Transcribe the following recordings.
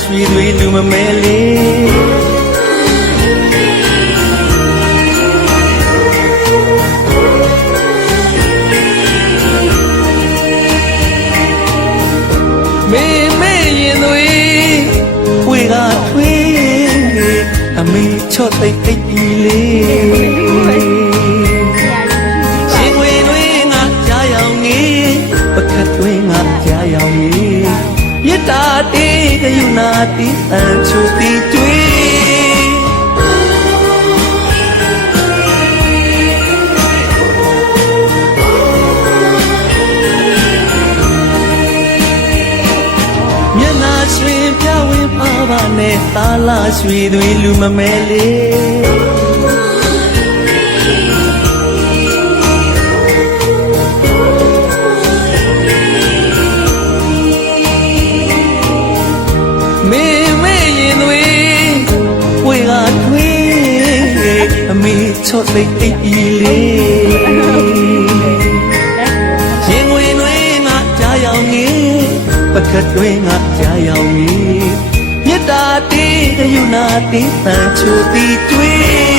ရွှေတွေလူမမဲလေးမေမေရင်သွေးဝေကထွေးအမေချော့သိပ်သိပ်ကြီးလေးရှင်ဝေတွေငါကြားရောင်ကြီးပကတ်တွေငါကြားရောင်ကြီး မြတ်တာတေးကယူနာတီးအန်ချူတီကျွေးမျက်နာရွှင်ပြဝင်းပါပါနဲ့သာလာရွှေတွေလူမမဲလေး မေမေရင်တွေဝေကထွေးအမေချော့သိပ်သိပ်ကြီးလေးရင်ဝင်တွေငါကြားရောင်ကြီးပကတ်တွေငါကြားရောင်ကြီးမြတ်တာတေးကယူနာတေးတန်ချိုတီတွေ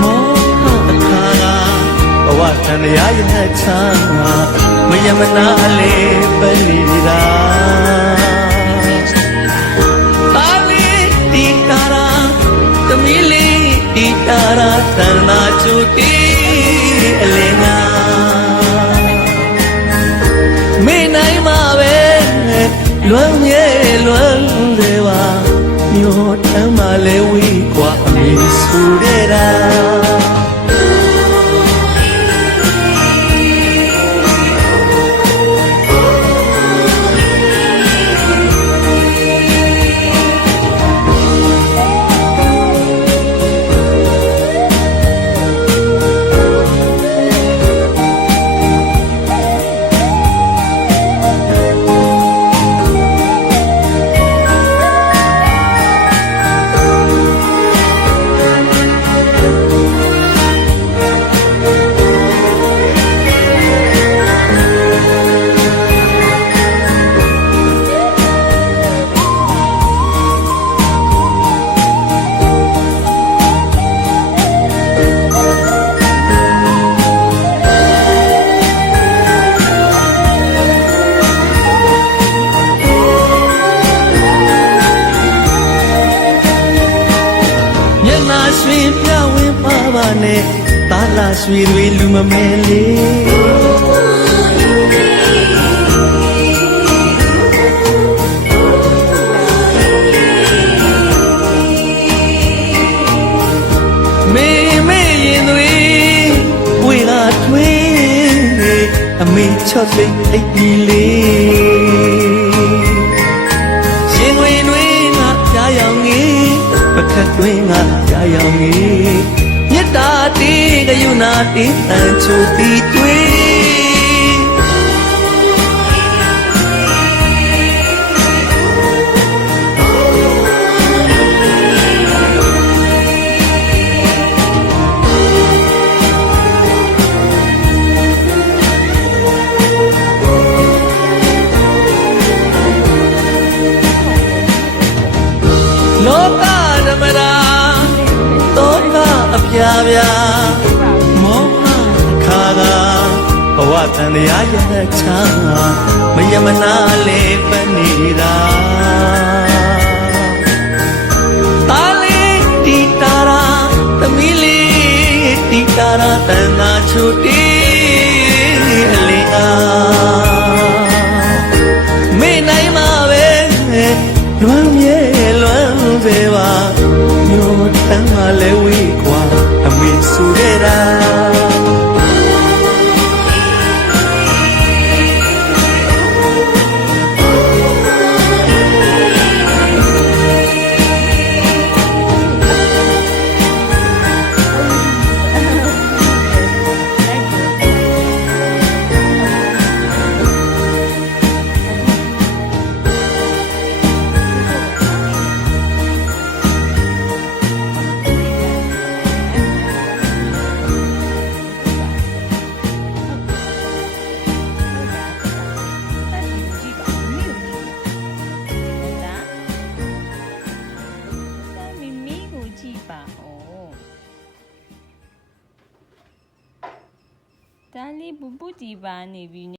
မောဟအခါကဘဝတန်ရာယဟချာမယမနာလေးပနေတာတာလီတီကာရာတမီလီတီကာရာသန္နာချူတီအလင်းငါမေနိုင်မှာပဲလွမ်းမြဲ လဲဝေးกว่าအမေဆိုတဲ့တာ နဲ့တာလာရွှေတွေလူမမဲလေးမေမေရင်တွေဝေကထွေးအမေချော့သိပ်သိပ်ကြီးလေးရှင်ဝင်တွေငါကြားရောင်ကြီးပကတ်တွေငါကြားရောင်ကြီး မြတ်တာတေးကယူနာတေးတန်ချိုတီတွေ အပြာပြာမောဟခါကဘဝတန်တရားရဲ့ချာမယမနာလေးပနေတာတာ လေးပူပူတီပါနေပြီ